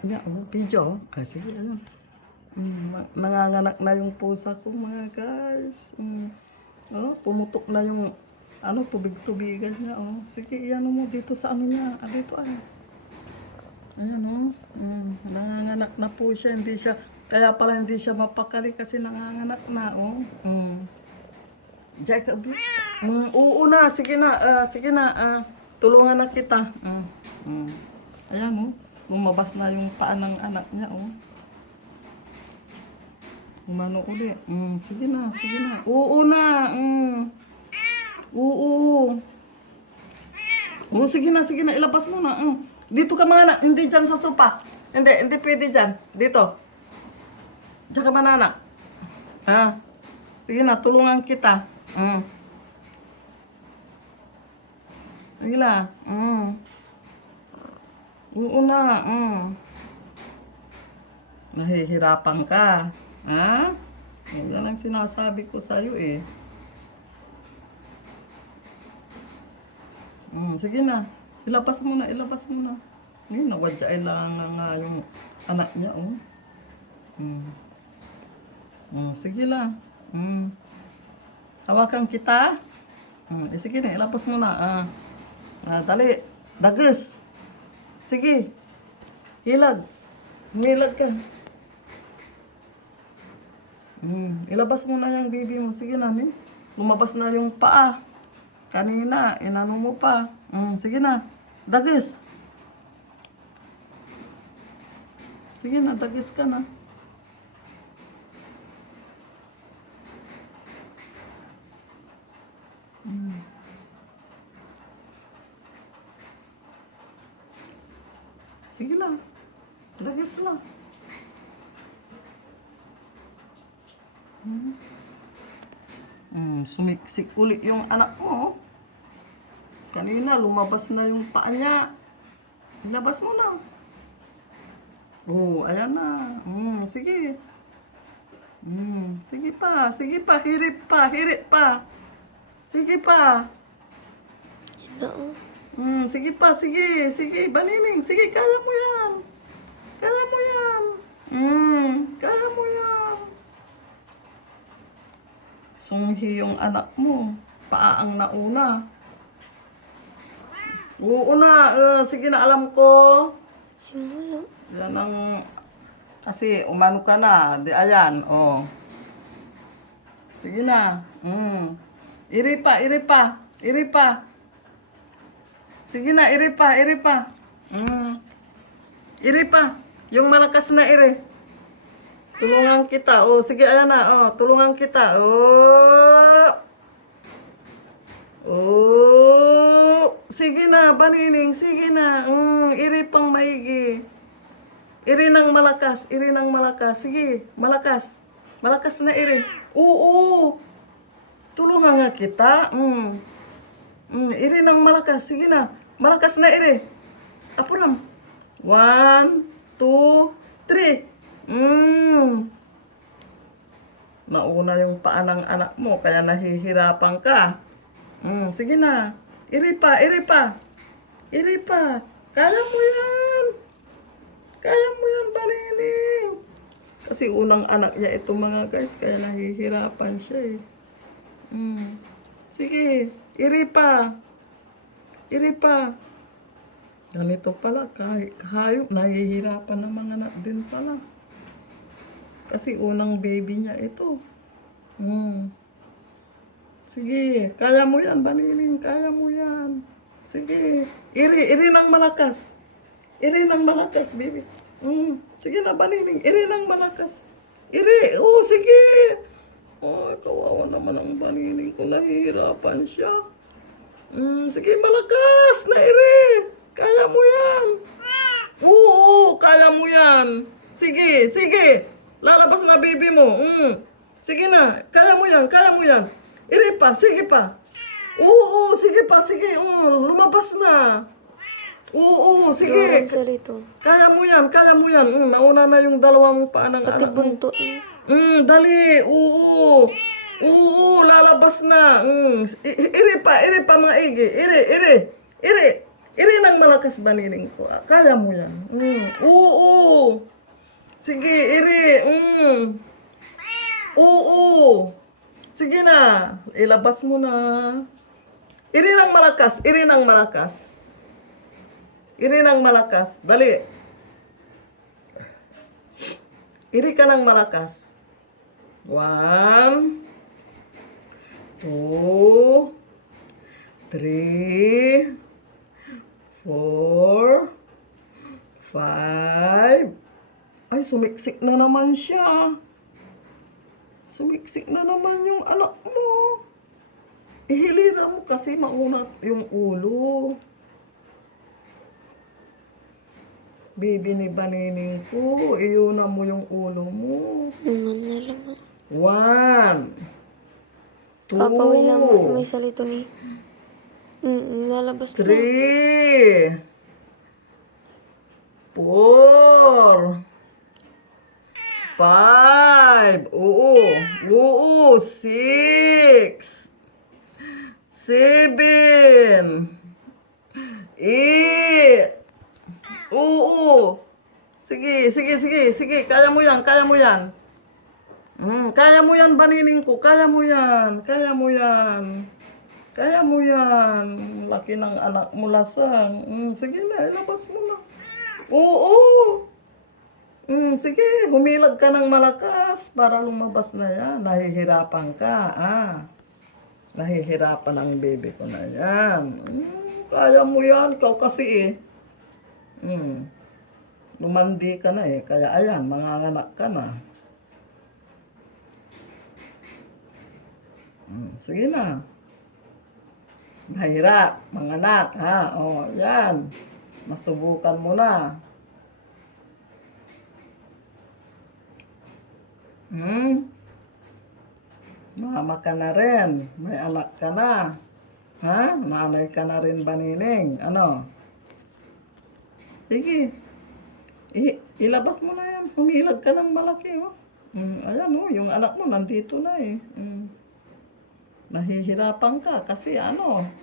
Yeah, oh, video. Ah, sige, ayun. Nanganganak na yung pusa ko, mga guys. Oh, pumutok na yung tubig-tubigan niya. Oh, sige, iyan mo dito sa ano niya. Ah, dito ah. Ayan oh. Nanganganak na po siya. Hindi siya, kaya pala hindi siya mapakali kasi nanganganak na. Oh. Jacob. Oo na, sige na. Sige na. Tulungan na kita. Ayan oh. Lumabas na yung paa ng anak niya oh. Umano uli. Sige na, sige na. Oo na. Oo. Oo, sige na, sige na. Ilabas mo na. Dito ka mga anak. Hindi dyan sa sopa. Hindi pwede dyan. Dito. Diyan ka mga anak. Sige na, tulungan kita. Sige na. Oo na. Nahihirapan ka. Ha? Yan ang sinasabi ko sa'yo eh. Sige na. Ilabas mo na, ilabas mo na. Nawadya lang nga yung anak niya, oh. Sige lang. Hawakan kita. Sige na, ilabas mo na. Dali. Dagus. Sige. Hilag. Hilag ka. Ilabas mo na yung baby mo. Sige na, lumabas na yung paa. Kanina, inano mo pa. Sige na. Dagis. Sige na, dagis ka na. Sige lang. Dagis lang. Sumiksik ulit yung anak mo. Kanina, lumabas na yung paa niya. Ilabas mo na. Oh, ayan na. Sige. Sige pa, sige pa. Hirit pa, hirit pa. Sige pa. Sige pa, sige. Sige, banining. Sige, kaya mo yan. Kaya mo yan. Kaya mo yan. Sunghi yung anak mo. Paa ang nauna. Oo na. Sige na, alam ko. Simula. Yan ang... Kasi umano ka na. Di ayan. Oh. Sige na. Iri pa, iri pa. Iri pa. Sige na, iri pa, iri pa. Iri pa. Yung malakas na iri. Tulungan kita. Oh, sige, ayan na. Oh, tulungan kita. Oh. Oh. Sige na, banining. Sige na. Iri pang maigi. Iri ng malakas. Iri ng malakas. Sige, malakas. Malakas na iri. Oo. Tulungan nga kita. Iri ng malakas. Sige na. Malakas na iri. Apuram. 1, 2, 3. Nauna yung paa ng anak mo, kaya nahihirapan ka. Sige na. Iri pa, iri pa. Iri pa. Kaya mo yan. Kaya mo yan, banining. Kasi unang anak niya ito mga guys, kaya nahihirapan siya eh. Sige, iri pa. Iri pa. Ganito pala, kahayop, nahihirapan ng mga anak din pala. Kasi unang baby niya ito. Sige, kaya mo yan, baniling. Kaya mo yan. Sige, iri ng malakas. Iri ng malakas, baby. Sige na, baniling. Iri ng malakas. Iri, sige. Kawawa naman ang baniling ko. Nahihirapan siya. Sige, malakas na iri. Kaya mo yan. Oo, kaya mo yan. Sige, sige. Lalabas na baby mo. Sige na, kaya mo yan, kaya mo yan. Iri pa, sige pa. Oo, sige pa, sige. Lumabas na. Oo, sige. Kaya mo yan, kaya mo yan. Nauna na yung dalawang paa ng Pati anak mo. buntot. Dali. Oo. Oo, lalabas na. Iri pa maigi. Iri ng malakas baniling ko. Kaya mo yan. Oo. Sige, iri. Oo. Sige na. Ilabas mo na. Iri ng malakas. Iri ng malakas. Iri ng malakas. Dali. Iri ka ng malakas. 1, 2, 3, 4, 5. Ay, sumiksik na naman siya. Sumiksik na naman yung anak mo. Ihilira mo kasi maunat yung ulo. Baby ni Banining ko, iyuna mo yung ulo mo. Naman na lang. 1, 2, Papa, wait lang. May salito ni. Lalabas na. 3, 4, 5, oo, 6, 7, 8, oo. Sige, kaya mo yan. Kaya mo yan, Banining ko, kaya mo yan. Laki ng anak mo, lasang. Sige na, ilabas mo na. Oo. Sige, humilag ka ng malakas para lumabas na yan. Nahihirapan ka, Nahihirapan ang baby ko na yan. Kaya mo yan, ikaw kasi lumandi ka na kaya ayan, manganganak ka na. Sige na. Mahirap, manganak, yan. Masubukan mo na. Mama ka na rin. May anak ka na. Nanay ka na rin, Banining. Ano? Sige. Ilabas mo na yan. Humilag ka ng malaki, Ayan, yung anak mo nandito na Nahihirapan ka kasi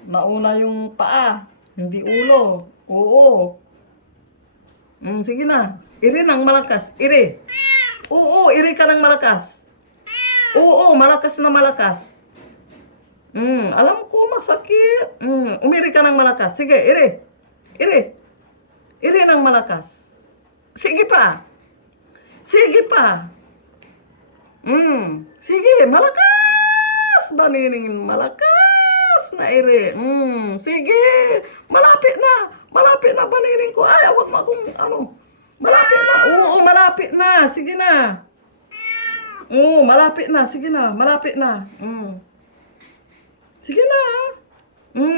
nauna yung paa, hindi ulo. Oo. Sige na. Iri ng malakas. Iri. Oo, iri ka ng malakas. Oo, malakas na malakas. Alam ko masakit. Umiri ka ng malakas. Sige, iri. Iri ng malakas. Sige pa. Sige, malakas. Banining, malakas na iri. Sige. Malapit na, Banining ko. Ay, wag mo akong Malapit na. Oo, malapit na. Sige na. Oo, malapit na. Sige na, malapit na. Sige na.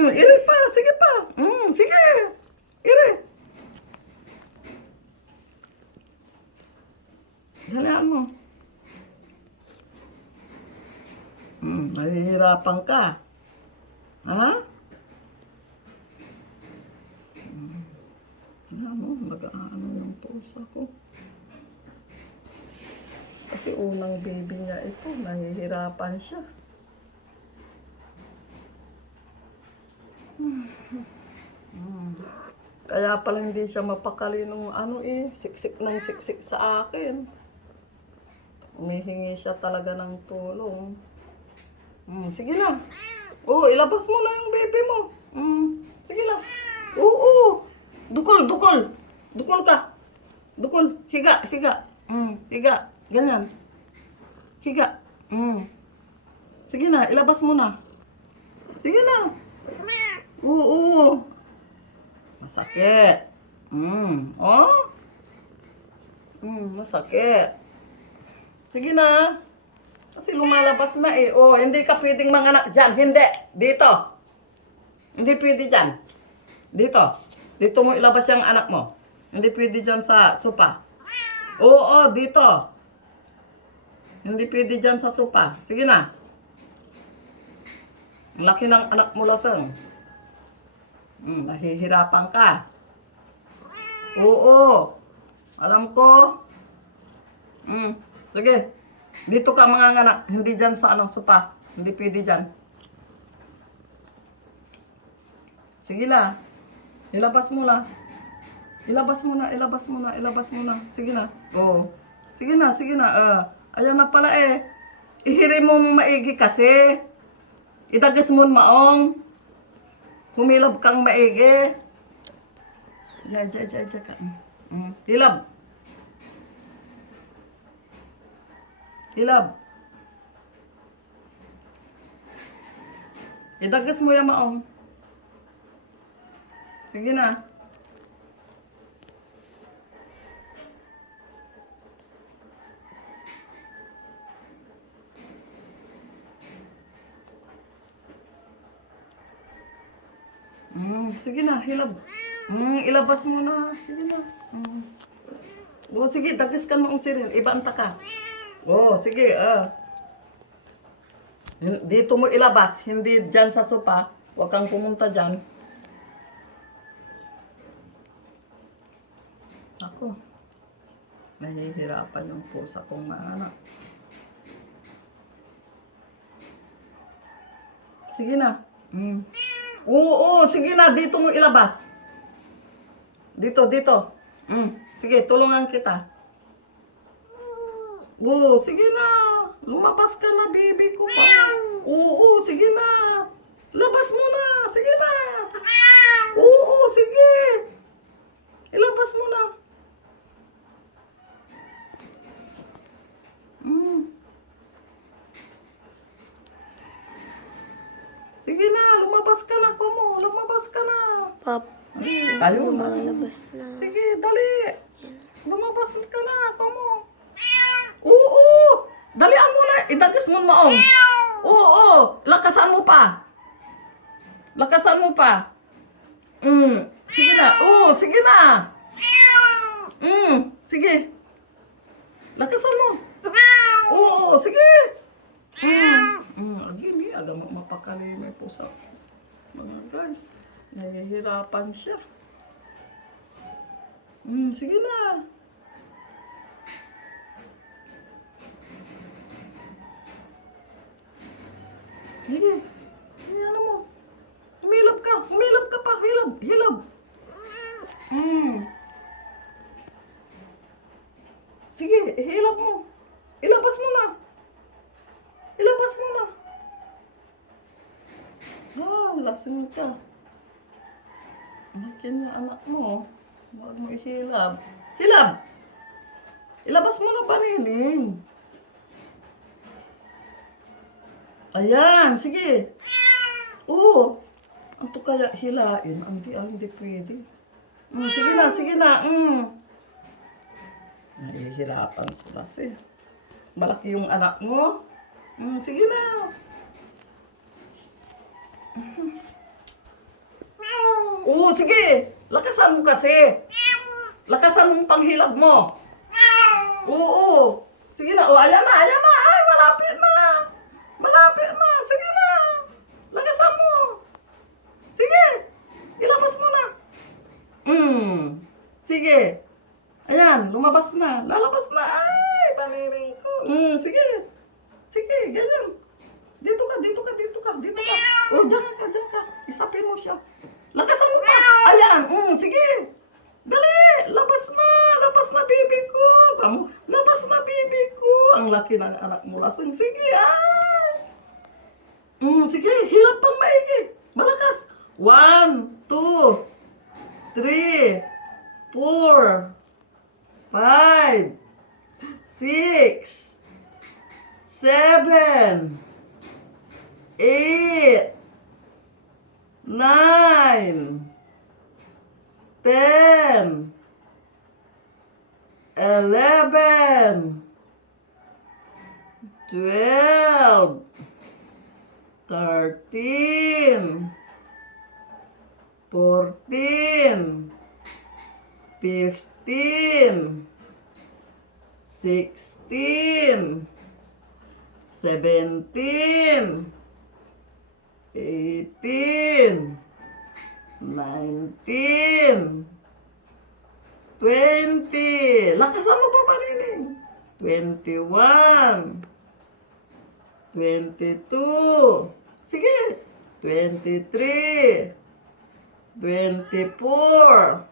Iri pa. Sige pa. Sige. Iri. Dalihan mo. Nahihirapan ka. Nag-aano yung pusa ko. Kasi unang baby niya ito, nahihirapan siya. Kaya pala hindi siya mapakali nung siksik sa akin. Humihingi siya talaga ng tulong. Sige na. Oo, ilabas mo na yung baby mo. Sige na. Oo. Dukol ka. Higa. Higa. Ganyan. Higa. Sige na, ilabas mo na. Sige na. Oo. Masakit. Masakit. Sige na. Kasi lumalabas na hindi ka pwedeng manganak dyan. Hindi. Dito. Hindi pwede dyan. Dito. Dito mo ilabas yung anak mo. Hindi pwede dyan sa sopa. Oo, dito. Hindi pwede dyan sa sopa. Sige na. Ang laki ng anak mo, lasang. Nahihirapan ka. Oo. Alam ko. Sige. Dito ka manganganak. Hindi dyan sa sopa. Hindi pwede dyan. Sige na. Ilabas mo na. Ilabas mo na. Sige na. Oo. Sige na, sige na. Ayan na pala eh. Ihiri mo maigi kasi. Idagas mo maong. Humilab kang maigi. Diyan ka. Hilab. Hilab. Idagas mo yung maong. Sige na. Sige na, hilab. Ilabas mo na. Sige na. O, sige, dagas ka mo ang siril. Ibanta ka. O, sige, Dito mo ilabas, hindi dyan sa sopa. Huwag kang pumunta dyan. Ako, nahihirapan yung pusa kong maanak. Sige na. Oo, sige na, dito mo ilabas. Dito. Sige, tulungan kita. Oo, sige na. Lumabas ka na, baby ko pa. Oo, sige na. Labas mo na. Sige na. Oo, sige. Ilabas mo na. Sige na, lumabas ka na, Kumo. Lumabas ka na. Pap, Ayaw na. lumalabas na. Sige, dali. Lumabas ka na, Kumo. Oo! Dalian mo na. Idagas mo maong. Oo! Lakasan mo pa. Lakasan mo pa. Sige na. Oo, sige na. Sige. Lakasan mo. Oo, sige. Gini, agak mapakali may pusa. Mga guys, nahihirapan siya. Sige na. Sige. Ano mo? Humilab ka. Humilab ka pa. Hilab. Hilab. Sige, hilab mo. Ilabas mo na. Ilabas mo na. Lasing ka. Makin na anak mo. Huwag mo ihilab. Hilab! Ilabas mo na panining. Ayan, sige. Oo. Ang to kaya hilain. Hindi pwede. Sige na. Nahihirapan sulas eh. Malaki yung anak mo. Sige na. Oo, sige. Lakasan mo kasi. Lakasan mo panghilab mo. Oo. Sige na. Ayan na. Ay, malapit na. Sige na. Lakasan mo. Sige. Ilabas mo na. Sige. Ayan, lumabas na. Lalabas na. Ay, paniring ko. Sige. Sige, ganyan. Dito ka. Oh, dyan ka. Isapin mo siya. Lakasan mo pa. Ayan, sige. Dali, labas na baby ko. Labas na baby ko. Ang laki ng anak mo lasing. Sige, ay. Sige, hilap pang maigi. Malakas. 1, 2, 3, 4, 5, 6, 7, 8, 9, 10, 11, 12, 13, 14, 15, 16, 17, 18, 19, 20. Lakasan mo pa panining. 21, 22. Sige. 23, 24,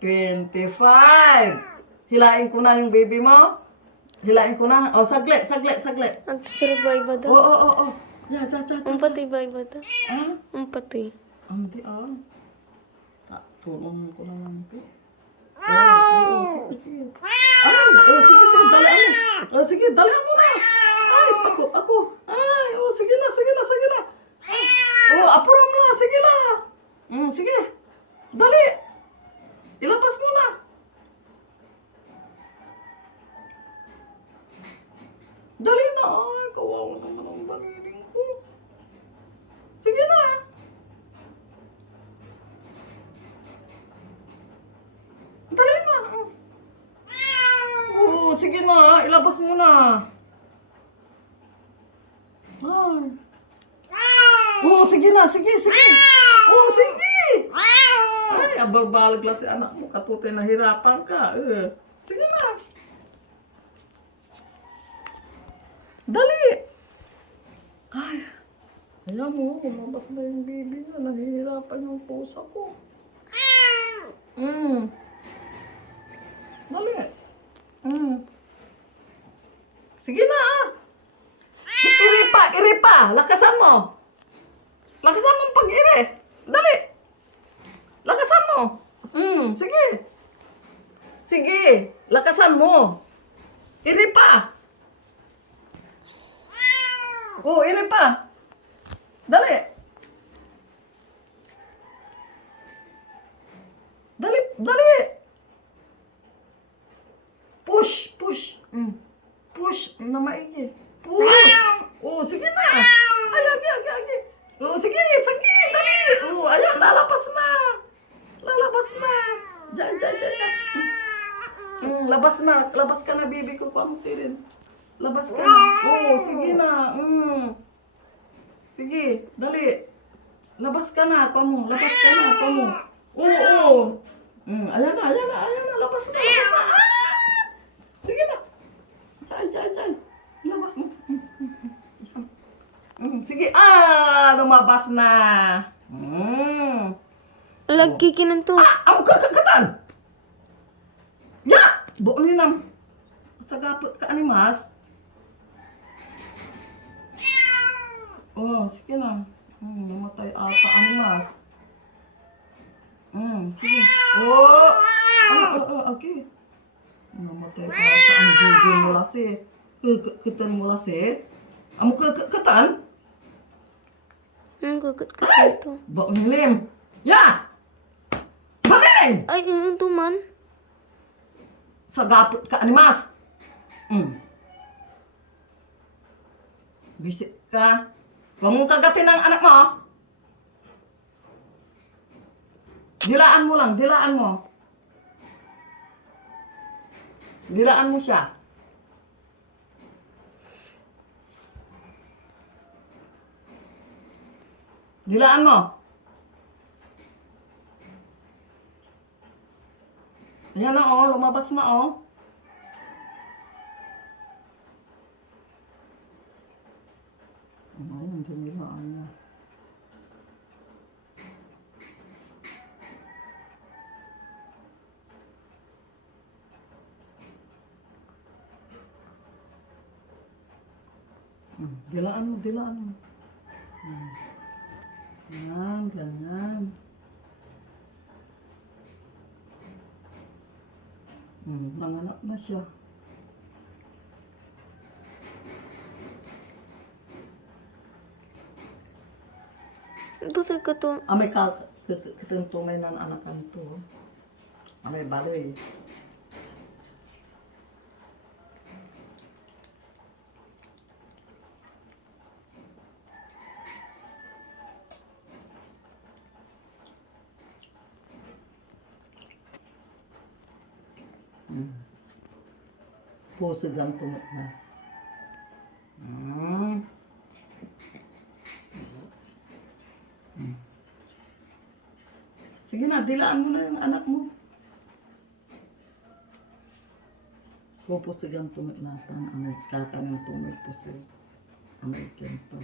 25, Hilain ko na yung baby mo. Hilain ko na. O, saglit. Ang tusirag ba iba Oo, da? oo. Ja. Ang pati ba iba da? Ah? Ang pati. Hindi tulungan ko naman po. Oo, sige. Sige, dalian mo. Sige, dalian mo na. Ay, takot ako. Ay, sige na. Ay, apuram na, sige na. Sige. Dali. Ilabas mo na. Dali na. Ay, kawawa naman ang baliling ko. Sige na. Dali na. Sige na. Ilabas mo na. Sige na. Sige. Sige. Ay, abal-balag lang si anak mo. Katutin, nahirapan ka. Sige na. Dali. Ay. Ayan mo, lumabas na yung baby na. Nahihirapan yung pusa ko. Dali. Sige na. Iri pa. Lakasan mo. Lakasan mo ang pag-iri. Dali. Lakasan mo. Sige. Lakasan mo. Iri pa. Iri pa. Dali. Push. Push na maigi. Push. Sige na. Ay, agi. Sige, dali. Ayan, lalabas na. Diyan. Labas ka na, baby ko. Kuha mo sirin. Labas ka na. Sige na. Sige, dali. Labas ka na, kuha mo. Ayan na. Labas na. Sige na. Diyan. Labas mo. Sige. Lumabas na. Lagi kinanto. Ang kakatan. Ya! Buulinam. Sagapot ka animas. Sige na. Namatay ata animas. Sige. Okay. Namatay ata ang baby mo lasi. Ketan mo lasi. Amo ketan? Ang gagat ka dito. Buulilim. Ya! Baliling! Ay, ito man. Sagapot ka animas. Bisik ka. Huwag mong kagatin ang anak mo. Dilaan mo lang. Dilaan mo siya. Dilaan mo. Ayan na, lumabas na, Ayun, dinilaan niya. Dilaan mo. Yan, ganyan. Nanganak na siya. Ito ka to. May katuntumay ng anak kanto. May baloy. Puso ganito na. Sige na, dilaan mo na yung anak mo. Pupusigan tumit natin. Amay kakanang tumit pusig. Amay kento.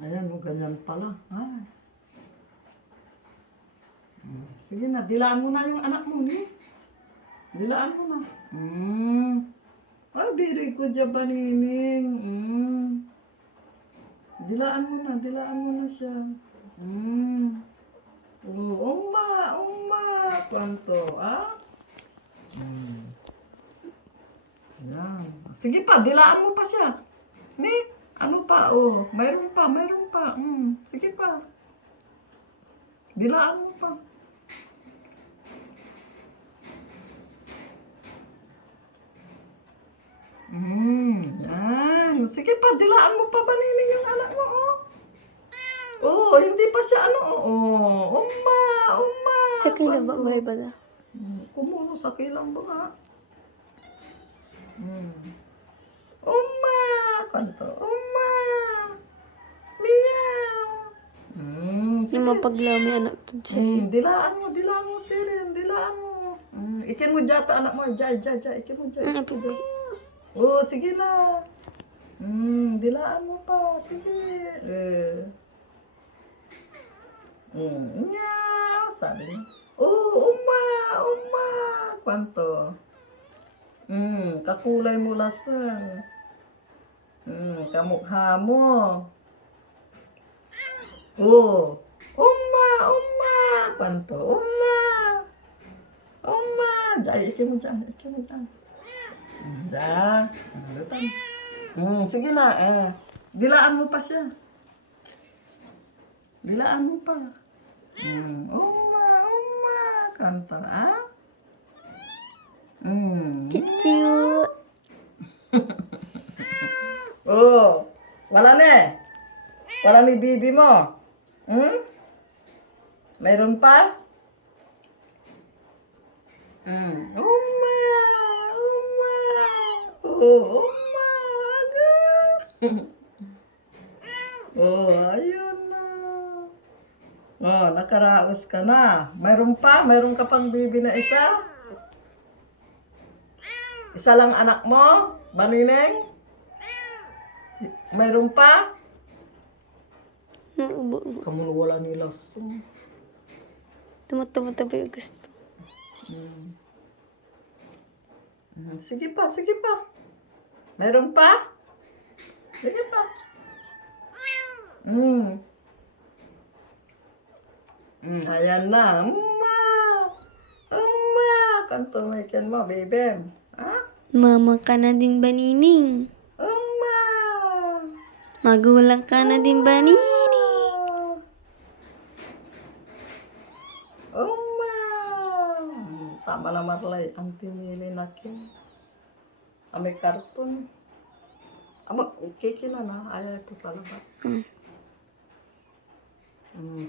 Ayan, ganyan pala. Sige na, dilaan mo na yung anak mo, ni. Dilaan mo na. Ah, very good ya ba, Nining? Dilaan mo na siya. Oh, uma, kwanto, ah? Yan. Sige pa, dilaan mo pa siya. Ni, ano pa, oh, mayroon pa. Sige pa. Dilaan mo pa. Yan. Sige pa, dilaan mo pa ba, Nining, yung anak mo, oh? Oh, hindi pa siya, ano, oh. Uma. Sakay na ba? Bahay ba na? Kumulo sa kilang ba nga? Uma. Kanto. Uma. Meow. Yung mapaglami anak to siya. Dilaan mo, Siren. Dilaan mo. Ikin mo dyan, anak mo. Jay. Ikin mo dyan. Oh, sige na. Dilaan mo pa. Sige. Meow. Sabi niya. Oh, uma. Kwanto? Kakulay mo lasang. Kamukha mo. Oh, uma. Kwanto? Uma. Jay, ikin mo dyan. Dah. Lutan. Sige na. Dilaan mo pa siya. Dilaan mo pa. Uma. Kanta, ah? Cute. Oh, wala ni bibi mo. Mayroon pa? Uma. Oh, uma. Aga. Oh, ayun na. Oh, nakaraos ka na. Mayroon pa? Mayroon ka pang bibi na isa? Isa lang anak mo? Banineng? Mayroon pa? Ubo. Kamu wala ni lasong. Tumataba yung gusto. Sige pa. Mayroon pa? Sige pa. Ayan na. Uma. Kanto may ken mo, baby. Ha? Mama ka na din ba, Nining? Uma. Magulang ka na din ba, Nining? Uma. Tama na marlay. Ang timili na kin. Ame karton. Amo, kiki na na. Ayaw ito sa labat.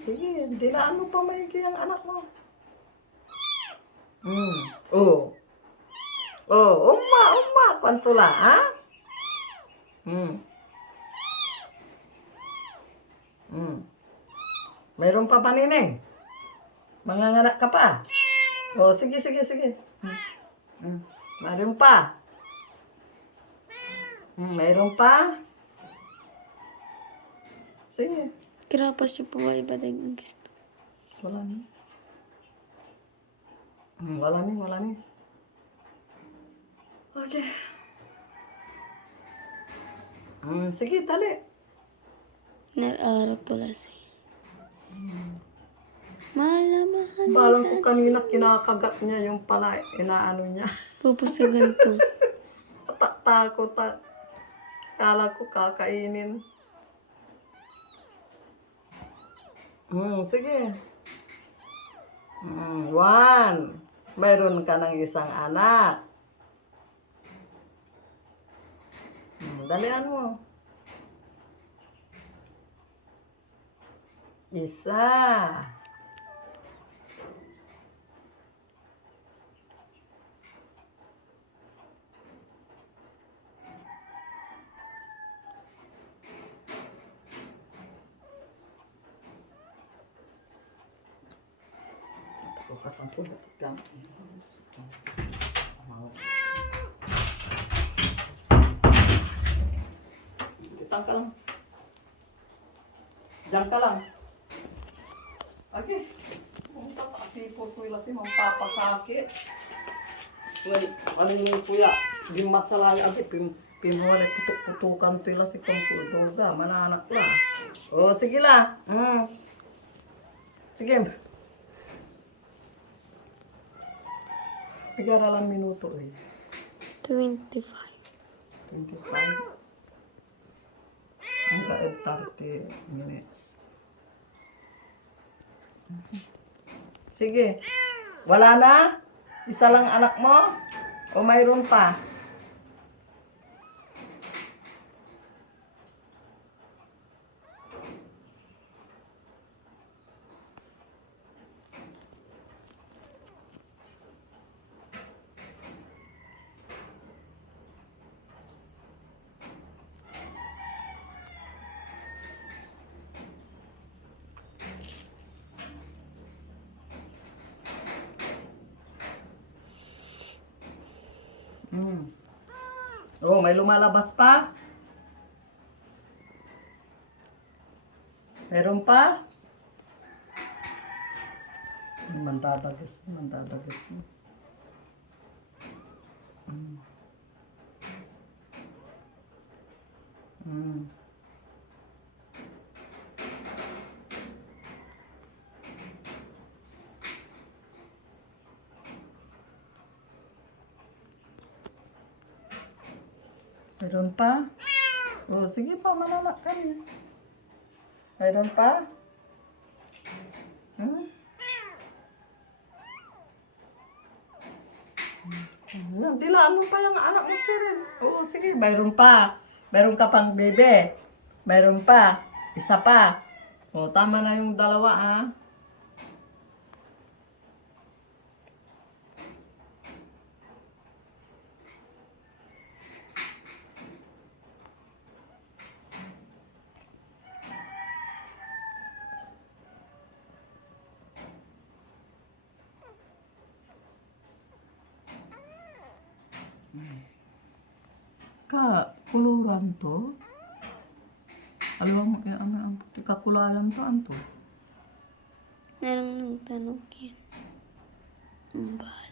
Sige, dilaan mo pa maigi ang anak mo. Uma. Kwantula, ha? Mayroon pa ba, Nining? Manganganak ka pa? Oh, sige. Mayroon pa? Mayroon pa? Sige. Kirapas yung babae ba yung gusto? Wala ni. Wala ni. Okay. Sige, dali. Nararo to lasi. Mahal. Balang ko kanina kinakagat niya yung pala, inaano niya. Pupusagan to. Takot. Kala ko kakainin. Sige. 1. Mayroon ka ng isang anak. Dalian mo. Isa. Kasampul lang. Diyan ka lang. Okay. Pumunta pa. sipol ko ila si mampapasakit. Ano yung kuya? Di masalaya ati pinwari putuk-putukan to ila si Kongkudoga. Mananak la. O, sige la. Sige. Pigara lang minuto eh. 25. 25. Hanggang 30 minutes. Sige. Wala na? Isa lang anak mo? O mayroon pa? Oh, may lumalabas pa? Meron pa? Mandadagas mo. Meron pa? Oh, sige pa, mananak ka rin. Meron pa? Dilaan mo pa yung anak mo, sir. Oo, sige, mayroon pa. Meron ka pang bebe. Mayroon pa. Isa pa. O, tama na yung dalawa, ah. Kuluran to. Alam mo, ang kakularan to, anto. Merong nagtanong yan. Ang bahala.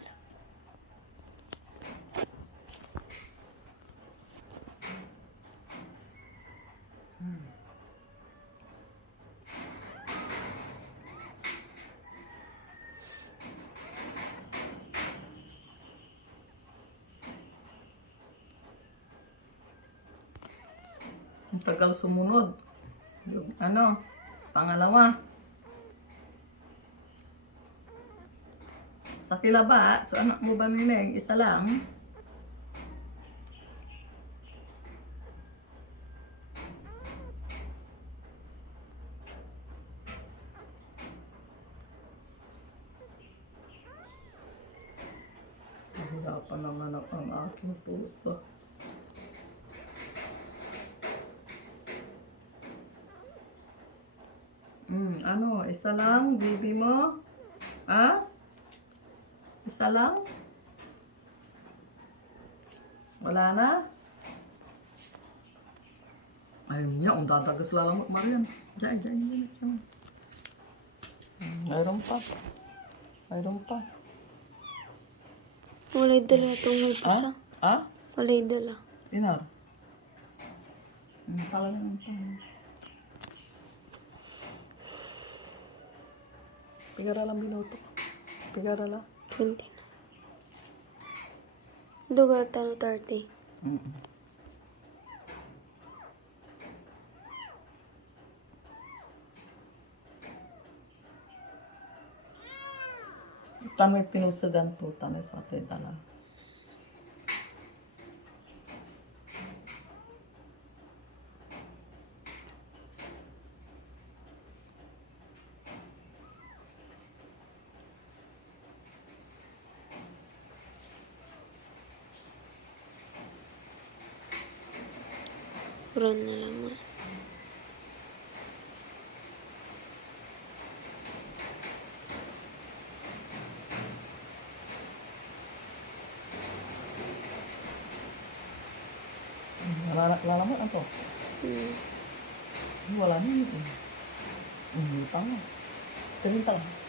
Ang tagal sumunod. Yung ano, pangalawa. Sa kilaba, so anak mo ba Nineng? Isa lang? Hirapan naman ang aking puso. Ano, isa lang, baby mo? Ha? Isa lang? Wala na? Ayun niya, ang dadagas lalamot, Marian. Diyan. Mayroon pa. Walay dala itong hulpusa. Ha? Walay dala. Inar. Talaga ng tanong. Pigara lang binoto. Pigara lang. 20 na. Dugal tano 30. Tanay pinusagan to, tanay sa atin tala. Puran na laman. Lalaman ako. Wala na yun. Hindi pa nga. Tirinta lang.